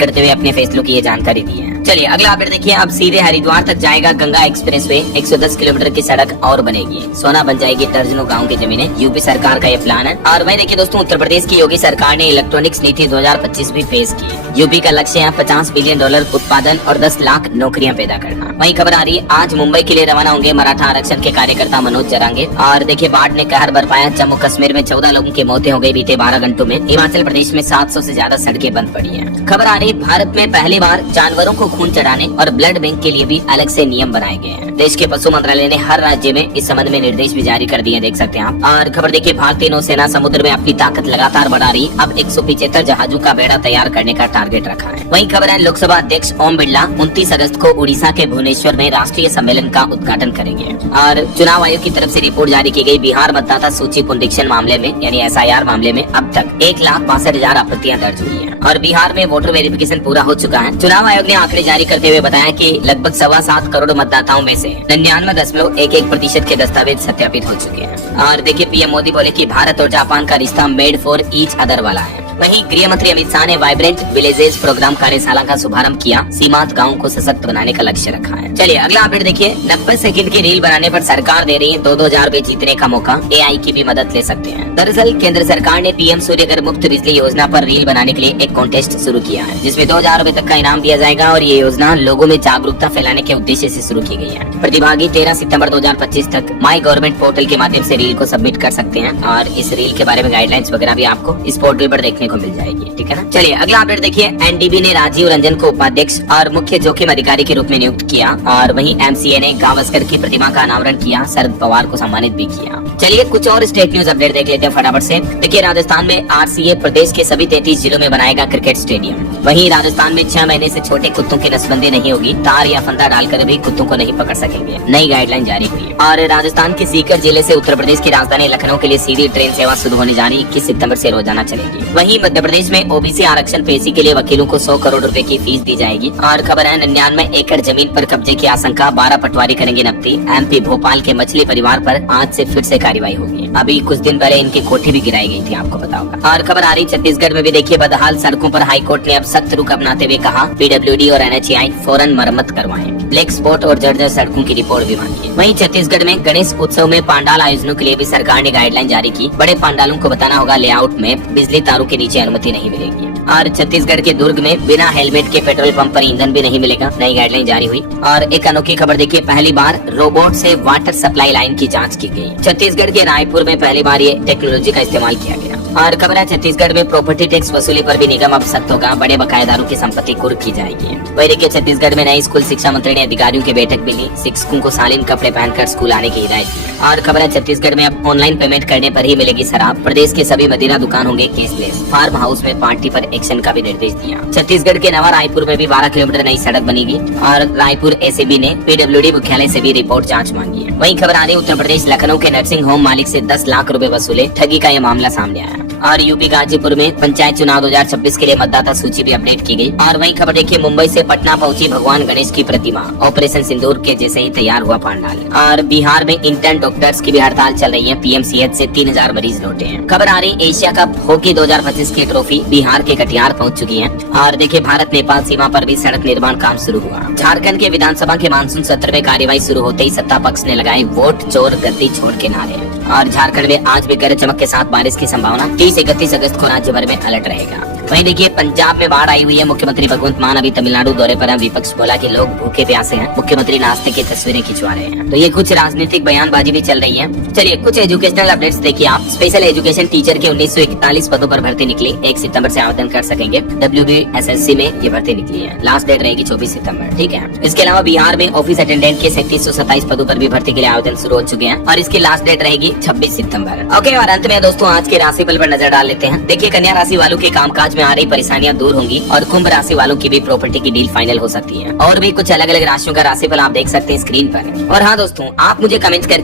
करते हुए अपने फैसलों की ये जानकारी दी है। चलिए अगला अपडेट देखिए। अब सीधे हरिद्वार तक जाएगा गंगा एक्सप्रेसवे। 110 किलोमीटर की सड़क और बनेगी। सोना बन जाएगी दर्जनों गाँव की जमीनें। यूपी सरकार का ये प्लान है। और वही देखिए दोस्तों उत्तर प्रदेश की योगी सरकार ने इलेक्ट्रॉनिक्स नीति 2025 भी पेश की। यूपी का लक्ष्य है $50 बिलियन उत्पादन और 10 लाख नौकरियां पैदा करना। वही खबर आ रही है आज मुंबई के लिए रवाना होंगे मराठा आरक्षण के कार्यकर्ता मनोज जरांगे। और देखिए बाढ़ ने कहर बरपाया। जम्मू कश्मीर में 14 लोगों की मौतें हो गई बीते 12 घंटों में। हिमाचल प्रदेश में 700 से ज्यादा सड़कें बंद पड़ी हैं। खबर आ रही भारत में पहली बार जानवरों को खून चढ़ाने और ब्लड बैंक के लिए भी अलग से नियम बनाए गए हैं। देश के पशु मंत्रालय ने हर राज्य में इस संबंध में निर्देश भी जारी कर दिए देख सकते हैं आप। और खबर देखिए भारतीय नौसेना समुद्र में अपनी ताकत लगातार बढ़ा रही। अब 175 जहाजों का बेड़ा तैयार करने का टारगेट रखा है। वहीं खबर है लोकसभा अध्यक्ष ओम बिरला 29 अगस्त को उड़ीसा के भुवनेश्वर में राष्ट्रीय सम्मेलन का उद्घाटन करेंगे। और चुनाव आयोग की तरफ से रिपोर्ट जारी की गई। बिहार मतदाता सूची पुनरीक्षण मामले में यानी SIR मामले में अब तक 1,62,000 आपत्तियां दर्ज हुई है। और बिहार में वोटर वेरिफिकेशन पूरा हो चुका है। चुनाव आयोग ने आंकड़े जारी करते हुए बताया कि लगभग 7.25 करोड़ मतदाताओं में से 99.11% के दस्तावेज सत्यापित हो चुके हैं। और देखिए पीएम मोदी बोले कि भारत और जापान का रिश्ता मेड फॉर ईच अदर वाला है। वहीं गृह मंत्री अमित शाह ने वाइब्रेंट विलेजेस प्रोग्राम कार्यशाला का शुभारंभ किया। सीमांत गाँव को सशक्त बनाने का लक्ष्य रखा है। चलिए अगला अपडेट देखिए। 90 सेकंड की रील बनाने पर सरकार दे रही है 2,000 रुपए जीतने का मौका। AI की भी मदद ले सकते हैं। दरअसल केंद्र सरकार ने PM सूर्यघर मुफ्त बिजली योजना पर रील बनाने के लिए एक कॉन्टेस्ट शुरू किया है जिसमें 2,000 रुपए तक का इनाम दिया जाएगा। और ये योजना लोगों में जागरूकता फैलाने के उद्देश्य से शुरू की गई है। प्रतिभागी 13 सितंबर 2025 तक माई गवर्नमेंट पोर्टल के माध्यम से रील को सबमिट कर सकते हैं। और इस रील के बारे में गाइडलाइंस वगैरह भी आपको इस पोर्टल पर देखने को मिल जाएगी। ठीक है ना। चलिए अगला अपडेट देखिए। NDB ने राजीव रंजन को उपाध्यक्ष और मुख्य जोखिम अधिकारी के रूप में नियुक्त किया। और वहीं MCA ने गावस्कर की प्रतिमा का अनावरण किया। शरद पवार को सम्मानित भी किया। चलिए कुछ और स्टेट न्यूज अपडेट देख लेते हैं फटाफट से। देखिए राजस्थान में RCA प्रदेश के सभी 33 जिलों में बनाएगा क्रिकेट स्टेडियम। वहीं राजस्थान में 6 महीने से छोटे कुत्तों की नसबंदी नहीं होगी। तार या फंदा डालकर भी कुत्तों को नहीं पकड़ सकेंगे। नई गाइडलाइन जारी हुई है। और राजस्थान के सीकर जिले से उत्तर प्रदेश की राजधानी लखनऊ के लिए सीधी ट्रेन सेवा शुरू होने जा रही 21 सितंबर से रोजाना चलेगी। वहीं मध्य प्रदेश में OBC आरक्षण पेशी के लिए वकीलों को 100 करोड़ रुपए की फीस दी जाएगी। और खबर है 99 एकड़ जमीन पर कब्जे की आशंका। 12 पटवारी करेंगे नफ्ती। MP भोपाल के मछली परिवार पर आज से फिर से कार्रवाई होगी। अभी कुछ दिन पहले इनकी कोठी भी गिराई गई थी आपको पता होगा। और खबर आ रही छत्तीसगढ़ में भी देखिए बदहाल सड़कों पर हाईकोर्ट ने अब सख्त रुख अपनाते हुए कहा PWD और NHAI फौरन मरम्मत करवाएं। ब्लैक स्पॉट और जर्जर सड़कों की रिपोर्ट भी मांगी है। वहीं छत्तीसगढ़ में गणेश उत्सव में पांडाल आयोजनों के लिए भी सरकार ने गाइडलाइन जारी की। बड़े पांडालों को बताना होगा लेआउट में बिजली तारों के नीचे अनुमति नहीं मिलेगी। और छत्तीसगढ़ के दुर्ग में बिना हेलमेट के पेट्रोल पंप पर ईंधन भी नहीं मिलेगा। नई गाइडलाइन जारी हुई। और एक अनोखी खबर देखिए पहली बार रोबोट से वाटर सप्लाई लाइन की जांच की गई। छत्तीसगढ़ के रायपुर में पहली बार ये टेक्नोलॉजी का इस्तेमाल किया गया। और खबर है छत्तीसगढ़ में प्रॉपर्टी टैक्स वसूली पर भी निगम अब सख्त होगा। बड़े बकायेदारों की संपत्ति कुर्क की जाएगी। वही देखिए छत्तीसगढ़ में नई स्कूल शिक्षा मंत्री ने ने अधिकारियों की बैठक भी ली, शिक्षकों को शालीन कपड़े पहनकर स्कूल आने की हिदायत दी। और खबर है छत्तीसगढ़ में अब ऑनलाइन पेमेंट करने पर ही मिलेगी शराब, प्रदेश के सभी मदिरा दुकान होंगे केसलेस। फार्म हाउस में पार्टी पर एक्शन का भी निर्देश दिया। छत्तीसगढ़ के नवा रायपुर में भी 12 किलोमीटर नई सड़क बनेगी और रायपुर एसीबी ने पीडब्ल्यूडी मुख्यालय से भी रिपोर्ट जांच मांगी है। वहीं खबर आ रही उत्तर प्रदेश लखनऊ के नर्सिंग होम मालिक से 10 लाख रुपए वसूले, ठगी का यह मामला सामने आया। और यूपी गाजीपुर में पंचायत चुनाव 2026 के लिए मतदाता सूची भी अपडेट की गई। और वहीं खबर देखिए मुंबई से पटना पहुंची भगवान गणेश की प्रतिमा, ऑपरेशन सिंदूर के जैसे ही तैयार हुआ पंडाल। और बिहार में इंटर्न डॉक्टर्स की भी हड़ताल चल रही है, पीएमसीएच से 3000 मरीज लौटे हैं। खबर आ रही एशिया कप हॉकी 2025 की ट्रॉफी बिहार के कटिहार पहुंच चुकी है। और देखिए भारत नेपाल सीमा पर भी सड़क निर्माण काम शुरू हुआ। झारखंड के विधानसभा के मानसून सत्र में कार्यवाही शुरू होते ही सत्ता पक्ष ने लगाए वोट चोर गद्दी छोड़ के नारे। और झारखंड में आज भी गरज चमक के साथ बारिश की संभावना, 30 से 31 अगस्त को राज्य भर में अलर्ट रहेगा। वहीं देखिए पंजाब में बाढ़ आई हुई है, मुख्यमंत्री भगवंत मान अभी तमिलनाडु दौरे पर हैं। विपक्ष बोला कि लोग भूखे प्यासे हैं, मुख्यमंत्री नाश्ते की तस्वीरें खिंचवा रहे हैं। तो ये कुछ राजनीतिक बयानबाजी भी चल रही है। चलिए कुछ एजुकेशनल अपडेट्स देखिए आप। स्पेशल एजुकेशन टीचर के 1941 पदों पर भर्ती निकली, 1 सितंबर से आवेदन कर सकेंगे। WBSSC में ये भर्ती निकली है, लास्ट डेट रहेगी 24 सितंबर, ठीक है। इसके अलावा बिहार में ऑफिस अटेंडेंट के 3727 पदों पर भी भर्ती के लिए आवेदन शुरू हो चुके हैं और इसकी लास्ट डेट रहेगी 26 सितंबर। ओके, और अंत में दोस्तों आज के राशिफल पर नजर डाल लेते हैं। देखिए कन्या राशि वालों के कामकाज में आ रही परेशानियां दूर होंगी और कुंभ राशि वालों की भी प्रॉपर्टी की डील फाइनल हो सकती है। और भी कुछ अलग अलग राशियों का राशिफल आप देख सकते हैं स्क्रीन पर। और हाँ दोस्तों, आप मुझे कमेंट कर